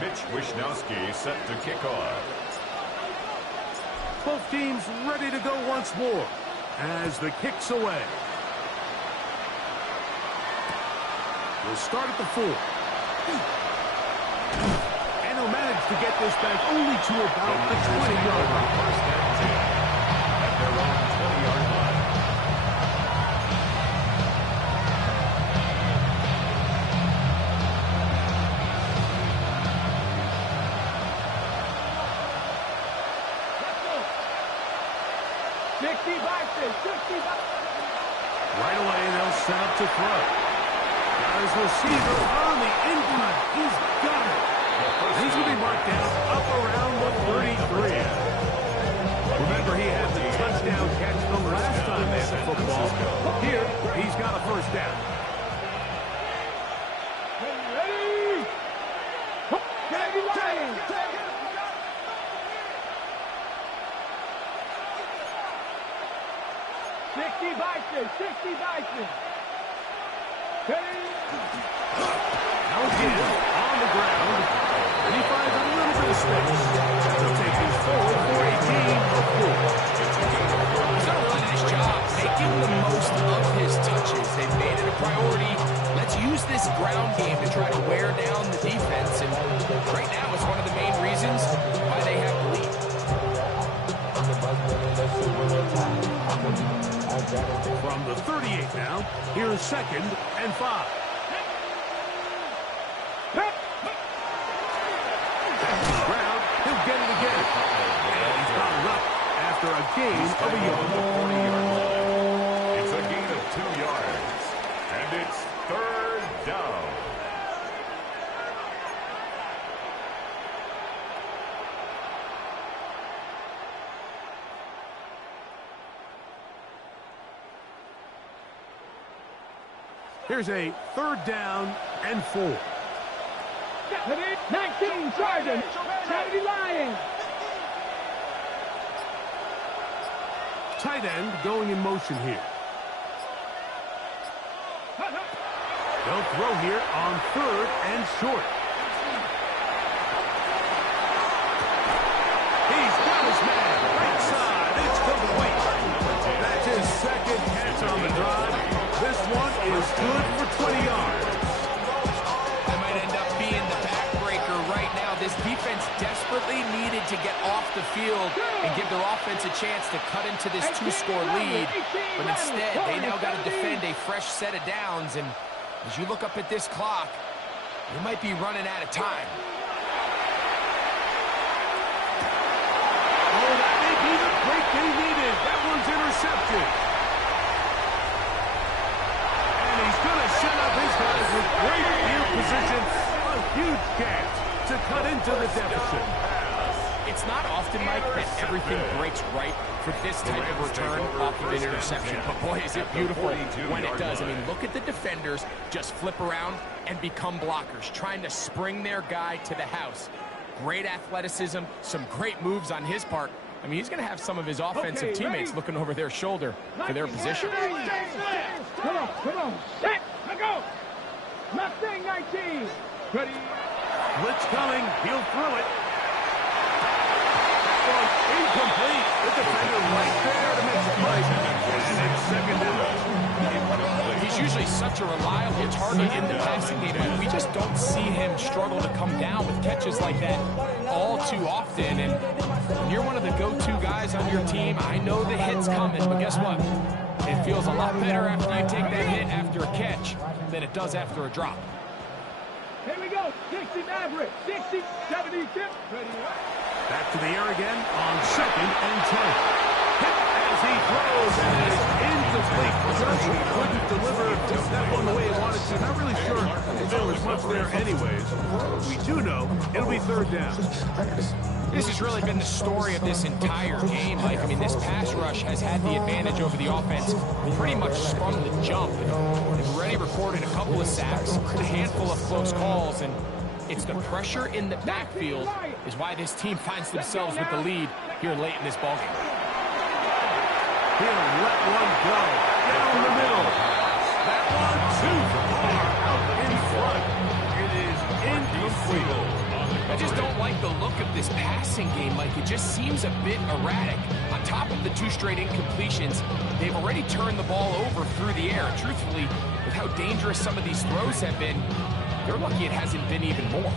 Mitch Wishnowsky set to kick off. Both teams ready to go once more as the kick's away. We'll start at the 4. And they'll manage to get this back only to about the 20-yard line. First and 10 at their own 20-yard line. Right away, they'll set up to throw. Got his receiver on the incline. He's got it. And he's going to be marked down up around the 33. Remember, he had the touchdown catch the last time they had the football. Here, he's got a first down. Ready? Ready, Lions! 60 Bison, 60 Bison. Now again, on the ground, and he finds a little bit of space. He'll take his forward for a gain of 4. He's done a really nice job making the most of his touches. They've made it a priority. Let's use this ground game to try to wear down the defense, and right now it's one of the main reasons why they have the lead. From the 38 now, here's 2nd and 5. Brown, he'll get it again. And he's got it up after a gain of a yard. 40-yard line. It's a gain of 2 yards. And it's 3rd down. Here's a 3rd down and 4. 19 Sergeant, 70 Lions. Tight end going in motion here. They'll throw here on 3rd and short. He's got his man. Right side. It's complete. That's his 2nd catch on the drive. This one is good for 20 yards. That might end up being the backbreaker right now. This defense desperately needed to get off the field and give their offense a chance to cut into this 2-score lead. But instead, they now got to defend a fresh set of downs. And as you look up at this clock, you might be running out of time. Oh, that may be the break they needed. That one's intercepted. And he's going to set up his guys with great field position. A huge catch to cut into the deficit. It's not often, Mike, that everything breaks right for this type of return off of an interception. But boy, is it beautiful when it does. I mean, look at the defenders just flip around and become blockers, trying to spring their guy to the house. Great athleticism, some great moves on his part. I mean, he's going to have some of his offensive teammates looking over their shoulder for their position. Come on. Set, go. Mustang 19. Ready. Blitz coming. He'll throw it. Incomplete. The defender right there to make the play. And it's 2nd down. He's usually such a reliable target in the passing game, but we just don't see him struggle to come down with catches like that all too often. And when you're one of the go-to guys on your team, I know the hit's coming, but guess what? It feels a lot better after you take that hit after a catch than it does after a drop. Here we go. 60 Maverick. 60, 70 tip. Ready. Back to the air again on 2nd and 10. Hit as he throws, and it is incomplete. He couldn't deliver that one the way he wanted to. Not really sure if there was much there anyways. We do know it'll be 3rd down. This has really been the story of this entire game, Mike. I mean, this pass rush has had the advantage over the offense pretty much from the jump. They've already recorded a couple of sacks, a handful of close calls, and it's the pressure in the backfield is why this team finds themselves with the lead here late in this ballgame. He'll let one go down the middle. That one too far out in front. It is incomplete. I just don't like the look of this passing game, Mike. It just seems a bit erratic. On top of the 2 straight incompletions, they've already turned the ball over through the air. Truthfully, with how dangerous some of these throws have been, they're lucky it hasn't been even more.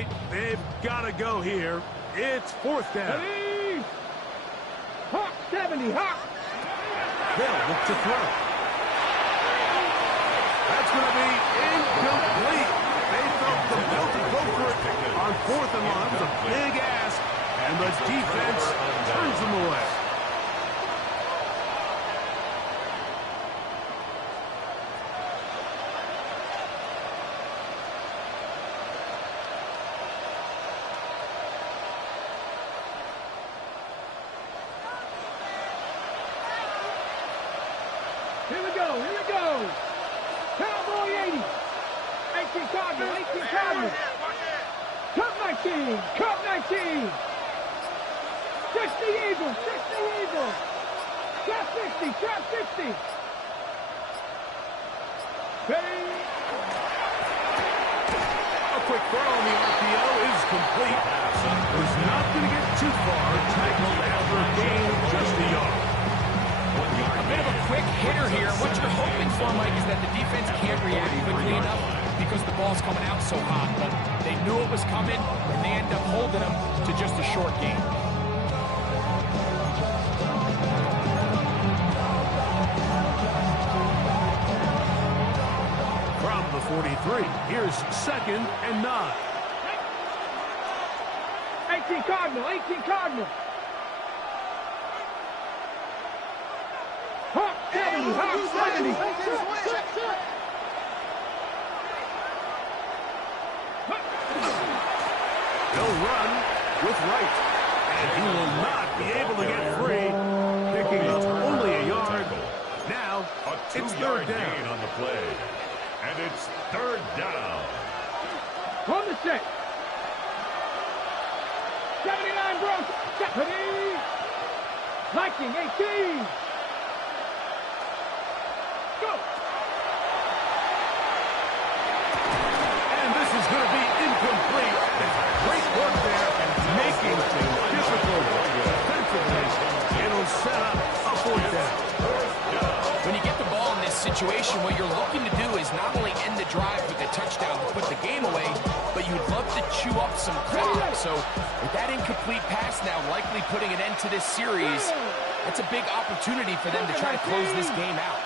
late. They've got to go here. It's fourth down. Ready? Hawk 70, Hawk. They'll look to throw. That's going to be incomplete. They felt compelled to go for it on fourth and long. It was a big ask, and the defense turns them away. Here we go. Cowboy 80. 18 Cardinal, 18 Cardinal. Cup 19, Cup 19. 60 Eagles, 60 Eagles. Trap 60, Trap 60. Ready? A quick throw on the RPO is complete. Was not going to get too far. Tackled after a gain just a yard. A bit of a quick hitter here. What you're hoping for, Mike, is that the defense can't react quickly enough because the ball's coming out so hot. But they knew it was coming, and they end up holding them to just a short gain. From the 43, here's 2nd and 9. 18 Cardinal, 18 Cardinal. Hawk 70, Hawk 70. He'll run with right, and he will not be able to get free, picking up only a yard. Now, it's third down. Gain on the play, and it's third down. On the set. 79 broke. Ready? Viking 18. Go. And this is going to be incomplete. Great work there, making things difficult defensively. It'll set up a fourth down. When you get the ball in this situation, what you're looking to do is not only end the drive with a touchdown to put the game away, but you'd love to chew up some clock. So with that incomplete pass now likely putting an end to this series, that's a big opportunity for them to try to close this game out.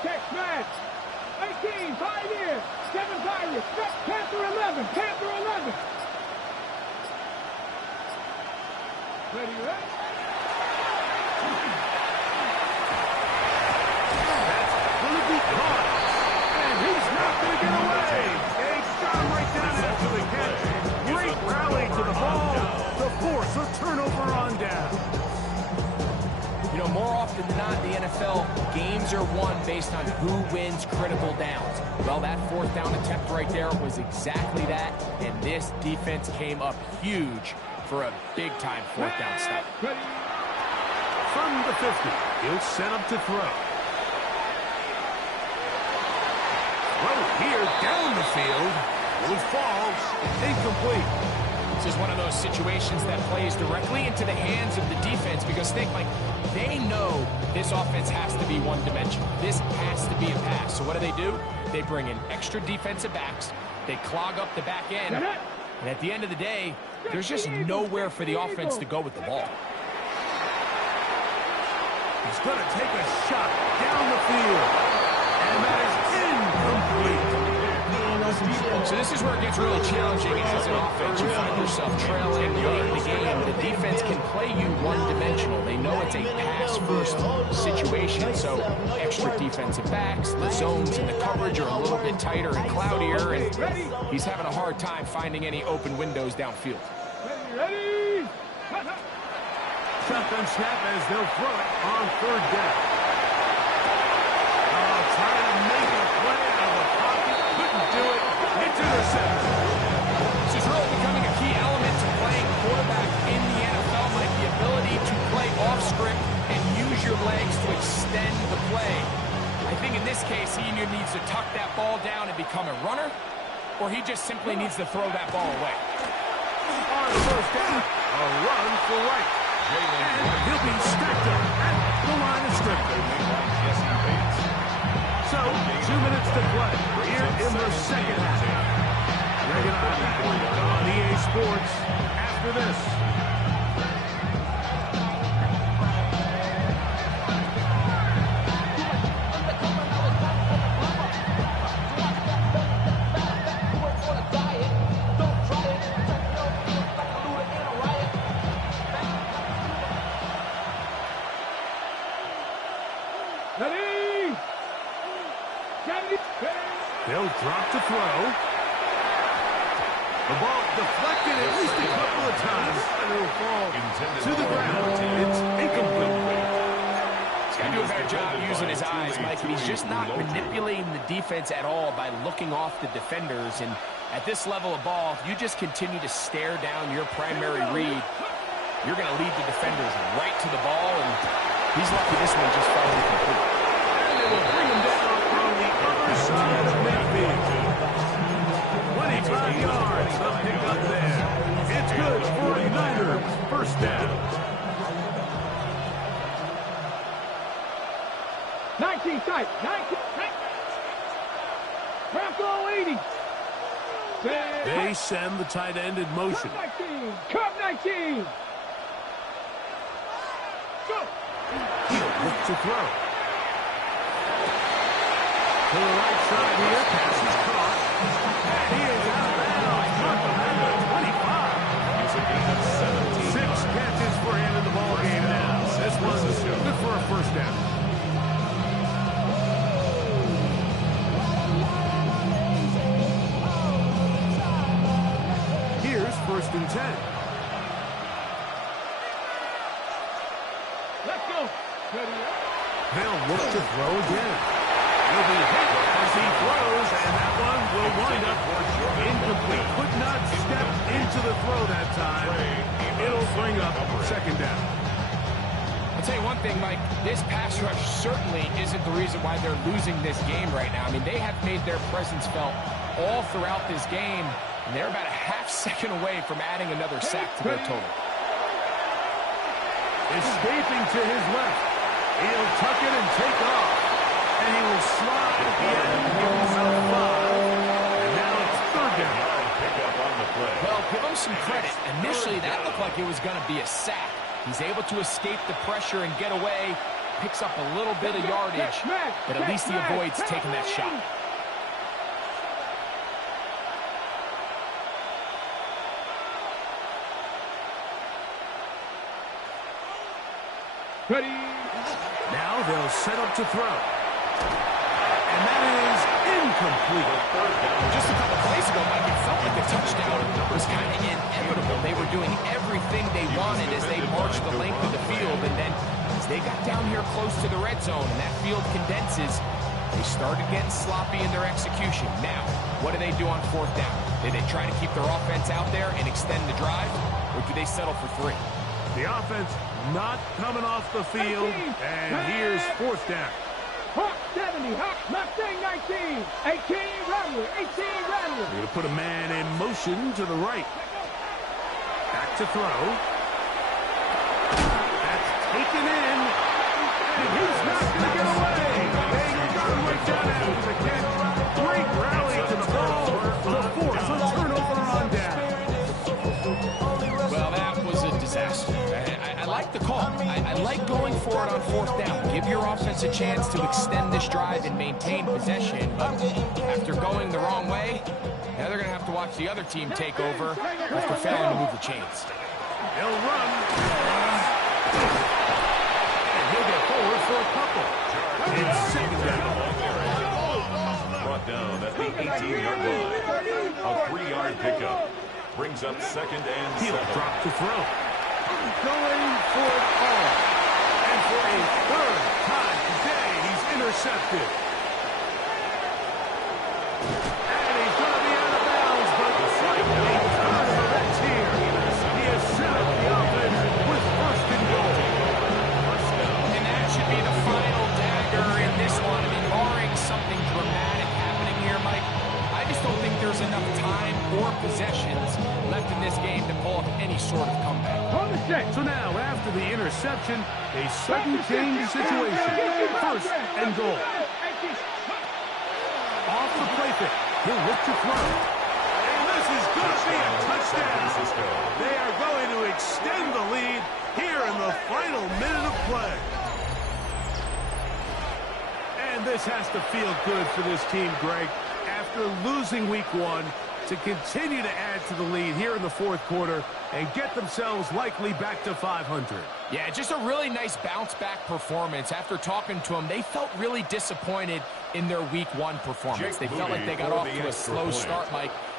Catch match. 18, Pioneers. 7 Pirates. Panther 11, Panther 11. Ready? That's going to be caught. And he's not going to get away. They got him right down after the catch. Great rally to the ball to force a turnover on down. You know, more often than not in the NFL, games are won based on who wins critical downs. Well, that fourth down attempt right there was exactly that, and this defense came up huge for a big-time fourth down stop. From the 50, he'll set up to throw. Throw here down the field. It falls incomplete. This is one of those situations that plays directly into the hands of the defense because think, like, they know this offense has to be one-dimensional. This has to be a pass. So what do? They bring in extra defensive backs. They clog up the back end. And at the end of the day, there's just nowhere for the offense to go with the ball. He's going to take a shot down the field. And that is incomplete. So this is where it gets really challenging as an offense. You find yourself trailing late in the game. The defense can play you one-dimensional. They know it's a pass-first situation, so extra defensive backs, the zones and the coverage are a little bit tighter and cloudier, and he's having a hard time finding any open windows downfield. Ready? Shotgun snap as they'll throw it on third down. Trying to make a play out of the pocket. Couldn't do it. It's intercepted. This is really becoming a key element to playing quarterback in the NFL, like the ability to play off script and use your legs to extend the play. I think in this case, he either needs to tuck that ball down and become a runner, or he just simply needs to throw that ball away. On first down, a run for right. And he'll be stacked up at the So, 2 minutes to play here in the second half. Regular on EA Sports after this. They'll drop to throw. The ball deflected at least a couple of times, and it'll fall to the ground. It's incomplete. He's got to do a better job using his eyes, Mike. He's just not manipulating the defense at all by looking off the defenders. And at this level of ball, if you just continue to stare down your primary read, you're going to lead the defenders right to the ball, and he's lucky this one just fell incomplete. And they will bring him down on the other side of midfield. 25 yards, the pickup there. It's good for a Niners first down. 19 tight. 19. Bronco 80. They send the tight end in motion. Cup 19. Go. He'll look to throw. To the right side here, pass is caught. And he is out of bounds. Mark Amanda, 25. He's a gain of 17. 6 catches for him in the ball game now. This one's good for a first down. Here's 1st and 10. Let's go. They'll look to throw again. He'll be hit as he throws, and that one will wind up incomplete. Could not step into the throw that time. It'll bring up 2nd down. I'll tell you one thing, Mike. This pass rush certainly isn't the reason why they're losing this game right now. I mean, they have made their presence felt all throughout this game, and they're about a half second away from adding another sack to their total. Escaping to his left. He'll tuck it and take off. And he will slide at the end, give himself 5. And now it's 3rd down. Pick up on the play. Well, give him some credit. Initially, that looked like it was going to be a sack. He's able to escape the pressure and get away. Picks up a little bit of yardage, but at least he avoids taking that shot. Ready. Now they'll set up to throw. And that is incomplete. Just a couple plays ago, Mike, it felt like the touchdown was kind of inevitable. They were doing everything they wanted as they marched the length of the field, and then as they got down here close to the red zone and that field condenses, they started getting sloppy in their execution. Now, what do they do on 4th down? Do they try to keep their offense out there and extend the drive, or do they settle for 3? The offense not coming off the field, and here's 4th down. Hawk 70, Hawk Mustang 19, 18 Rattler, 18 Rattler. They're going to put a man in motion to the right. Back to throw. That's taken in, and he's not going to get away. They got him right down after the catch. Great rally to the ball to force a turnover on down. Well, that was a disaster. I like the call. I like going for it on 4th down. Give your offense a chance to extend this drive and maintain possession. But after going the wrong way, now they're going to have to watch the other team take over after failing to move the chains. He'll run. And he'll get forward for a couple. It's 2nd down. Brought down at the 18-yard line. A 3-yard pickup. Brings up 2nd and 7. He'll drop to throw. Going for it all. And for a 3rd time today, he's intercepted. And he's going to be out of bounds, but slightly turn the Reds here. He has set up the offense with 1st and goal. And that should be the final dagger in this one. I mean, barring something dramatic happening here, Mike, I just don't think there's enough time or possessions left in this game to pull up any sort of comeback. So now, after the interception, interception, a sudden change situation. First and goal. Off the play fake. He'll look to throw. And this is going to be a touchdown. They are going to extend the lead here in the final minute of play. And this has to feel good for this team, Greg. After losing week 1, to continue to add to the lead here in the fourth quarter and get themselves likely back to 500. Yeah, just a really nice bounce-back performance. After talking to them, they felt really disappointed in their week 1 performance. They felt like they got off to a slow start, Mike.